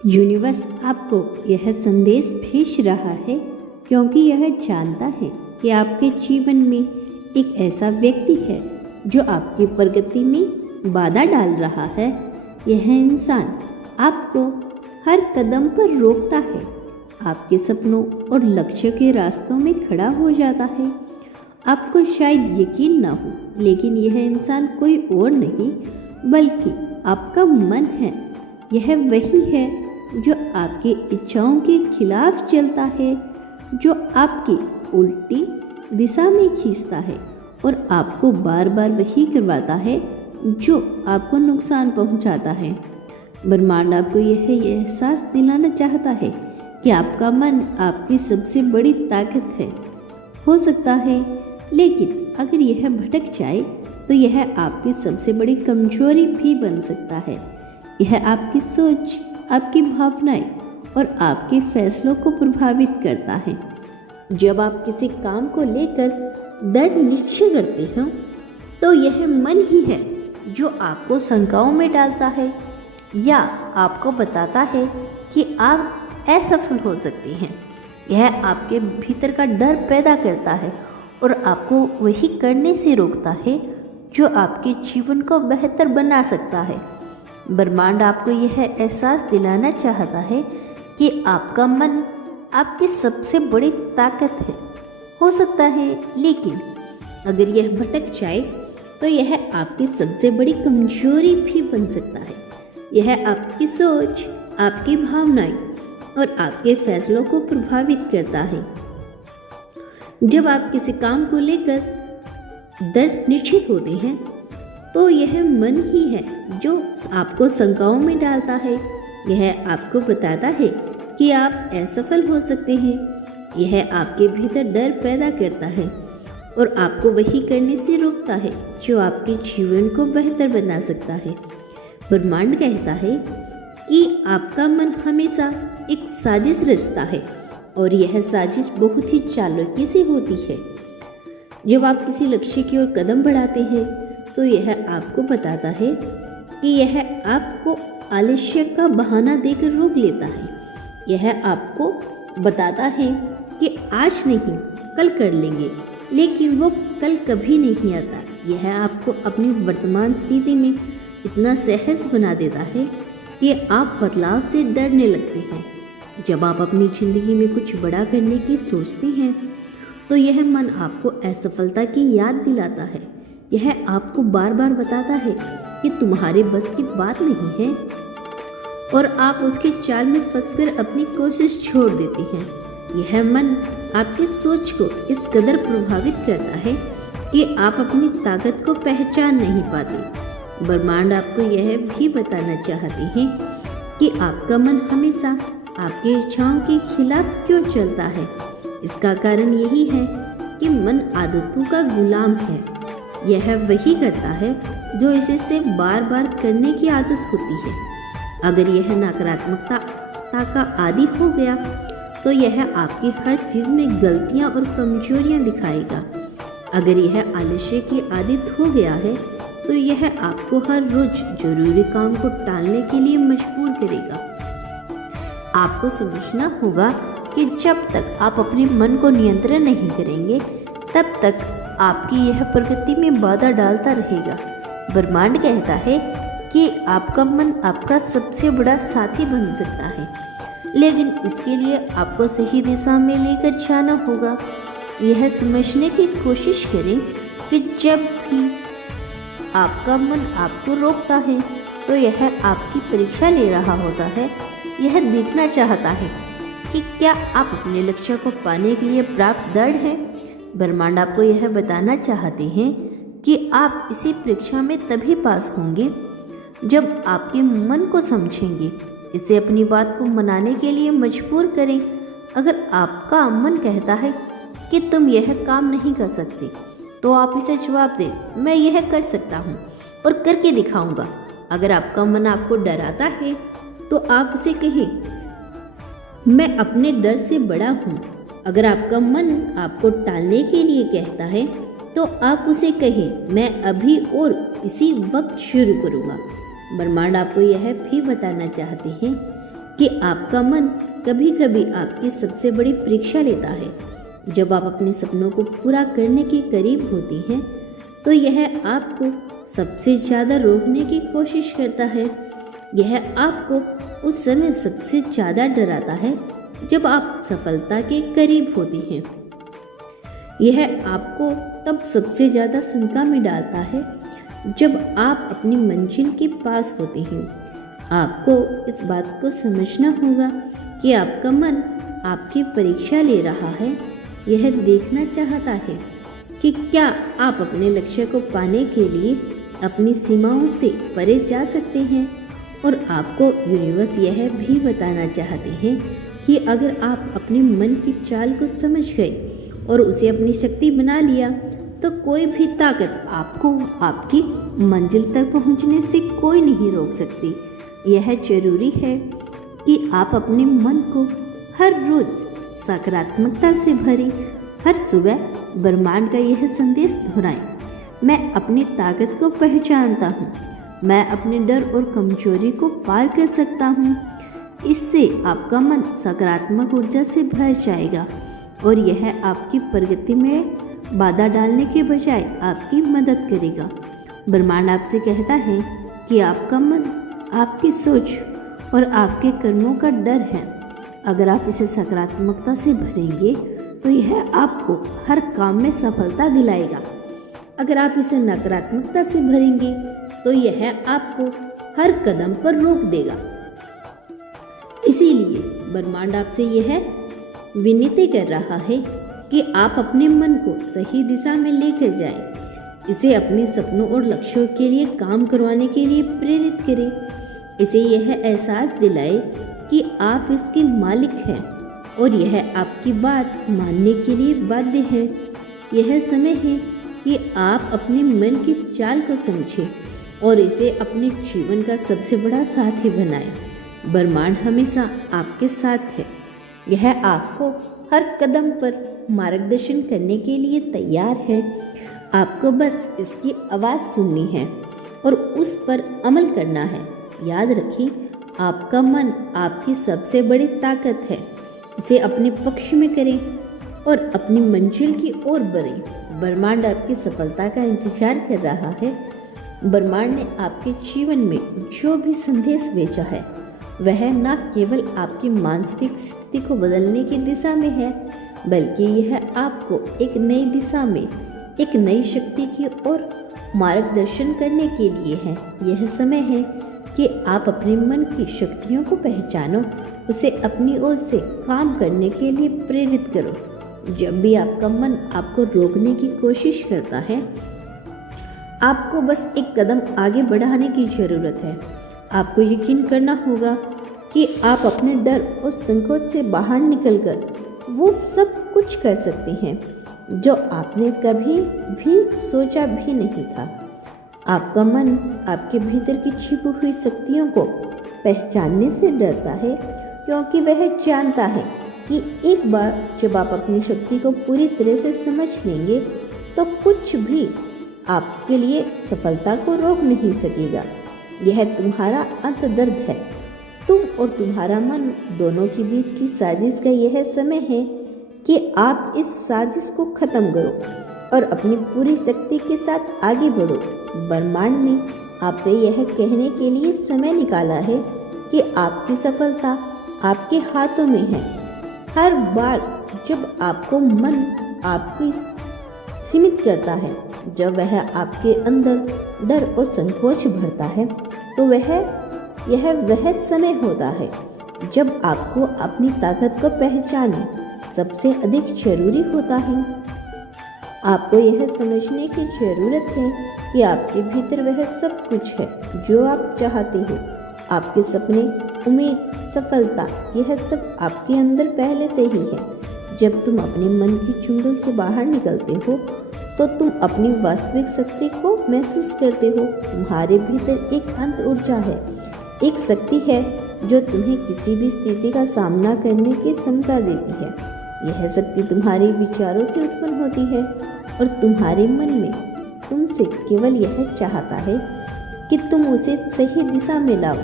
Universe आपको यह संदेश भेज रहा है क्योंकि यह जानता है कि आपके जीवन में एक ऐसा व्यक्ति है जो आपकी प्रगति में बाधा डाल रहा है। यह इंसान आपको हर कदम पर रोकता है, आपके सपनों और लक्ष्य के रास्तों में खड़ा हो जाता है। आपको शायद यकीन न हो, लेकिन यह इंसान कोई और नहीं बल्कि आपका मन है। यह वही है जो आपकी इच्छाओं के खिलाफ चलता है, जो आपकी उल्टी दिशा में खींचता है और आपको बार बार वही करवाता है जो आपको नुकसान पहुंचाता है। ब्रह्मांड आपको यह एहसास दिलाना चाहता है कि आपका मन आपकी सबसे बड़ी ताकत है। हो सकता है, लेकिन अगर यह भटक जाए तो यह आपकी सबसे बड़ी कमजोरी भी बन सकता है। यह आपकी सोच, आपकी भावनाएं और आपके फैसलों को प्रभावित करता है। जब आप किसी काम को लेकर दृढ़ निश्चय करते हैं तो यह मन ही है जो आपको शंकाओं में डालता है या आपको बताता है कि आप असफल हो सकते हैं। यह आपके भीतर का डर पैदा करता है और आपको वही करने से रोकता है जो आपके जीवन को बेहतर बना सकता है। ब्रह्मांड आपको यह एहसास दिलाना चाहता है कि आपका मन आपकी सबसे बड़ी ताकत है। हो सकता है, लेकिन अगर यह भटक जाए तो यह आपकी सबसे बड़ी कमजोरी भी बन सकता है। यह आपकी सोच, आपकी भावनाएं और आपके फैसलों को प्रभावित करता है। जब आप किसी काम को लेकर दृढ़ निश्चित होते हैं तो यह मन ही है जो आपको शंकाओं में डालता है। यह आपको बताता है कि आप असफल हो सकते हैं। यह आपके भीतर डर पैदा करता है और आपको वही करने से रोकता है जो आपके जीवन को बेहतर बना सकता है। ब्रह्मांड कहता है कि आपका मन हमेशा एक साजिश रचता है और यह साजिश बहुत ही चालाकी से होती है। जब आप किसी लक्ष्य की ओर कदम बढ़ाते हैं तो यह आपको बताता है कि यह आपको आलस्य का बहाना देकर रोक लेता है। यह आपको बताता है कि आज नहीं, कल कर लेंगे, लेकिन वो कल कभी नहीं आता। यह आपको अपनी वर्तमान स्थिति में इतना सहज बना देता है कि आप बदलाव से डरने लगते हैं। जब आप अपनी ज़िंदगी में कुछ बड़ा करने की सोचते हैं तो यह मन आपको असफलता की याद दिलाता है। यह आपको बार बार बताता है कि तुम्हारे बस की बात नहीं है और आप उसके जाल में फंसकर अपनी कोशिश छोड़ देते हैं। यह मन आपकी सोच को इस कदर प्रभावित करता है कि आप अपनी ताकत को पहचान नहीं पाते। ब्रह्मांड आपको यह भी बताना चाहते हैं कि आपका मन हमेशा आपकी इच्छाओं के खिलाफ क्यों चलता है। इसका कारण यही है कि मन आदतों का गुलाम है। यह वही करता है जो इसे बार बार करने की आदत होती है। अगर यह नकारात्मकता का आदी हो गया तो यह आपकी हर चीज़ में गलतियां और कमजोरियां दिखाएगा। अगर यह आलस्य की आदत हो गया है तो यह आपको हर रोज जरूरी काम को टालने के लिए मजबूर करेगा। आपको समझना होगा कि जब तक आप अपने मन को नियंत्रण नहीं करेंगे तब तक आपकी यह प्रगति में बाधा डालता रहेगा। ब्रह्मांड कहता है कि आपका मन आपका सबसे बड़ा साथी बन सकता है, लेकिन इसके लिए आपको सही दिशा में लेकर जाना होगा। यह समझने की कोशिश करें कि जब भी आपका मन आपको रोकता है तो यह आपकी परीक्षा ले रहा होता है। यह देखना चाहता है कि क्या आप अपने लक्ष्य को पाने के लिए प्राप्त दृढ़ हैं। ब्रह्मांड आपको यह बताना चाहते हैं कि आप इसी परीक्षा में तभी पास होंगे जब आपके मन को समझेंगे, इसे अपनी बात को मनाने के लिए मजबूर करें। अगर आपका मन कहता है कि तुम यह काम नहीं कर सकते तो आप इसे जवाब दें, मैं यह कर सकता हूँ और करके दिखाऊंगा। अगर आपका मन आपको डराता है तो आप उसे कहें, मैं अपने डर से बड़ा हूँ। अगर आपका मन आपको टालने के लिए कहता है तो आप उसे कहें, मैं अभी और इसी वक्त शुरू करूँगा। ब्रह्मांड आपको यह भी बताना चाहते हैं कि आपका मन कभी कभी आपकी सबसे बड़ी परीक्षा लेता है। जब आप अपने सपनों को पूरा करने के करीब होती हैं तो यह आपको सबसे ज़्यादा रोकने की कोशिश करता है। यह आपको उस समय सबसे ज़्यादा डराता है जब आप सफलता के करीब होती हैं। यह आपको तब सबसे ज़्यादा शंका में डालता है जब आप अपनी मंजिल के पास होती हैं। आपको इस बात को समझना होगा कि आपका मन आपकी परीक्षा ले रहा है। यह देखना चाहता है कि क्या आप अपने लक्ष्य को पाने के लिए अपनी सीमाओं से परे जा सकते हैं। और आपको यूनिवर्स यह भी बताना चाहते हैं कि अगर आप अपने मन की चाल को समझ गए और उसे अपनी शक्ति बना लिया तो कोई भी ताकत आपको आपकी मंजिल तक पहुंचने से कोई नहीं रोक सकती। यह जरूरी है कि आप अपने मन को हर रोज सकारात्मकता से भरें। हर सुबह ब्रह्मांड का यह संदेश दोहराएं, मैं अपनी ताकत को पहचानता हूँ, मैं अपने डर और कमजोरी को पार कर सकता हूँ। इससे आपका मन सकारात्मक ऊर्जा से भर जाएगा और यह आपकी प्रगति में बाधा डालने के बजाय आपकी मदद करेगा। ब्रह्मांड आपसे कहता है कि आपका मन आपकी सोच और आपके कर्मों का डर है। अगर आप इसे सकारात्मकता से भरेंगे तो यह आपको हर काम में सफलता दिलाएगा। अगर आप इसे नकारात्मकता से भरेंगे तो यह आपको हर कदम पर रोक देगा। इसीलिए ब्रह्मांड आपसे यह विनती कर रहा है कि आप अपने मन को सही दिशा में लेकर जाएं। इसे अपने सपनों और लक्ष्यों के लिए काम करवाने के लिए प्रेरित करें। इसे यह एहसास दिलाए कि आप इसके मालिक हैं और यह आपकी बात मानने के लिए बाध्य है। यह समय है कि आप अपने मन की चाल को समझें और इसे अपने जीवन का सबसे बड़ा साथी बनाएं। ब्रह्मांड हमेशा आपके साथ है। यह आपको हर कदम पर मार्गदर्शन करने के लिए तैयार है। आपको बस इसकी आवाज़ सुननी है और उस पर अमल करना है। याद रखें, आपका मन आपकी सबसे बड़ी ताकत है। इसे अपने पक्ष में करें और अपनी मंजिल की ओर बढ़ें। ब्रह्मांड आपकी सफलता का इंतजार कर रहा है। ब्रह्मांड ने आपके जीवन में जो भी संदेश भेजा है वह न केवल आपकी मानसिक स्थिति को बदलने की दिशा में है, बल्कि यह आपको एक नई दिशा में, एक नई शक्ति की ओर मार्गदर्शन करने के लिए है। यह समय है कि आप अपने मन की शक्तियों को पहचानो, उसे अपनी ओर से काम करने के लिए प्रेरित करो। जब भी आपका मन आपको रोकने की कोशिश करता है, आपको बस एक कदम आगे बढ़ाने की ज़रूरत है। आपको यकीन करना होगा कि आप अपने डर और संकोच से बाहर निकलकर वो सब कुछ कर सकते हैं जो आपने कभी भी सोचा भी नहीं था। आपका मन आपके भीतर की छिपी हुई शक्तियों को पहचानने से डरता है, क्योंकि वह जानता है कि एक बार जब आप अपनी शक्ति को पूरी तरह से समझ लेंगे तो कुछ भी आपके लिए सफलता को रोक नहीं सकेगा। यह तुम्हारा अंतर्दर्द है। तुम और तुम्हारा मन दोनों के बीच की साजिश का यह समय है कि आप इस साजिश को खत्म करो और अपनी पूरी शक्ति के साथ आगे बढ़ो। ब्रह्मांड ने आपसे यह कहने के लिए समय निकाला है कि आपकी सफलता आपके हाथों में है। हर बार जब आपको मन आपको सीमित करता है, जब वह आपके अंदर डर और संकोच भरता है, तो वह समय होता है जब आपको अपनी ताकत को पहचानना सबसे अधिक जरूरी होता है। आपको यह समझने की ज़रूरत है कि आपके भीतर वह सब कुछ है जो आप चाहते हो। आपके सपने, उम्मीद, सफलता, यह सब आपके अंदर पहले से ही है। जब तुम अपने मन की चुंगल से बाहर निकलते हो तो तुम अपनी वास्तविक शक्ति को महसूस करते हो। तुम्हारे भीतर एक अंत ऊर्जा है, एक शक्ति है जो तुम्हें किसी भी स्थिति का सामना करने की क्षमता देती है। यह शक्ति तुम्हारे विचारों से उत्पन्न होती है और तुम्हारे मन में तुमसे केवल यह चाहता है कि तुम उसे सही दिशा में लाओ।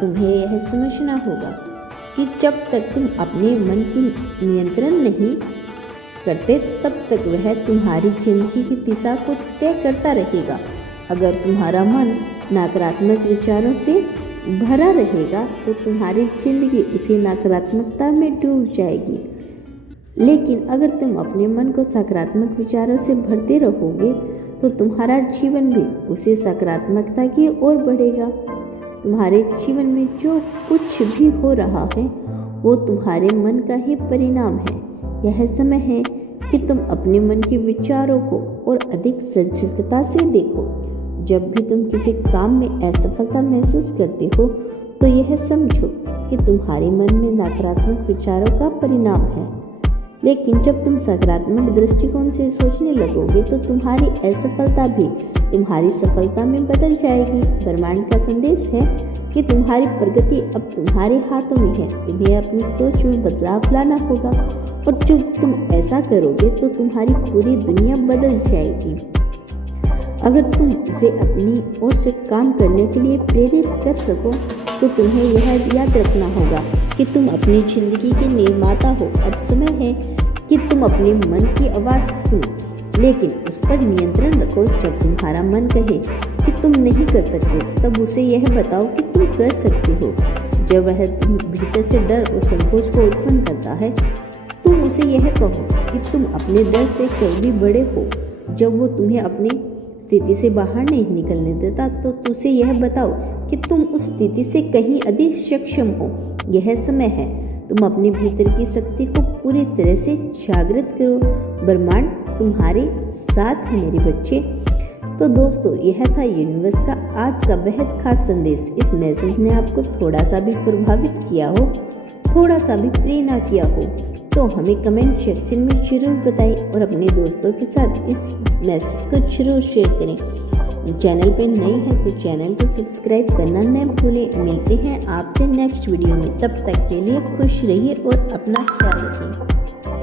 तुम्हें यह समझना होगा कि जब तक तुम अपने मन की नियंत्रण नहीं करते तब तक वह तुम्हारी जिंदगी की दिशा को तय करता रहेगा। अगर तुम्हारा मन नकारात्मक विचारों से भरा रहेगा तो तुम्हारी जिंदगी उसी नकारात्मकता में डूब जाएगी। लेकिन अगर तुम अपने मन को सकारात्मक विचारों से भरते रहोगे तो तुम्हारा जीवन भी उसी सकारात्मकता की ओर बढ़ेगा। तुम्हारे जीवन में जो कुछ भी हो रहा है वो तुम्हारे मन का ही परिणाम है। यह समय है कि तुम अपने मन के विचारों को और अधिक सजगता से देखो। जब भी तुम किसी काम में असफलता महसूस करते हो तो यह समझो कि तुम्हारे मन में नकारात्मक विचारों का परिणाम है। लेकिन जब तुम सकारात्मक दृष्टिकोण से सोचने लगोगे तो तुम्हारी असफलता भी तुम्हारी सफलता में बदल जाएगी। ब्रह्मांड का संदेश है कि तुम्हारी प्रगति अब तुम्हारे हाथों में है। तुम्हें अपनी सोच में बदलाव लाना होगा और जब तुम ऐसा करोगे तो तुम्हारी पूरी दुनिया बदल जाएगी। अगर तुम इसे अपनी ओर से काम करने के लिए प्रेरित कर सको तो तुम्हें यह याद रखना होगा कि तुम अपनी जिंदगी के निर्माता हो। अब समय है कि तुम अपने मन की आवाज़ सुनो, लेकिन उस पर नियंत्रण रखो। जब तुम्हारा मन कहे कि तुम नहीं कर सकते तब उसे यह बताओ कि तुम कर सकते हो। जब वह तुम भीतर से डर और संकोच को उत्पन्न करता है तुम उसे यह कहो कि तुम अपने डर से कहीं भी बड़े हो। जब वो तुम्हें अपनी स्थिति से बाहर नहीं निकलने देता तो उसे यह बताओ कि तुम उस स्थिति से कहीं अधिक सक्षम हो। यह समय है तुम अपने भीतर की शक्ति को पूरी तरह से जागृत करो। ब्रह्मांड तुम्हारे साथ है मेरे बच्चे। तो दोस्तों, यह था यूनिवर्स का आज का बेहद खास संदेश। इस मैसेज ने आपको थोड़ा सा भी प्रभावित किया हो, थोड़ा सा भी प्रेरणा किया हो तो हमें कमेंट सेक्शन में जरूर बताएं और अपने दोस्तों के साथ इस मैसेज को जरूर शेयर करें। चैनल पे नए हैं तो चैनल को सब्सक्राइब करना न भूलें। मिलते हैं आपसे नेक्स्ट वीडियो में। तब तक के लिए खुश रहिए और अपना ख्याल रखें।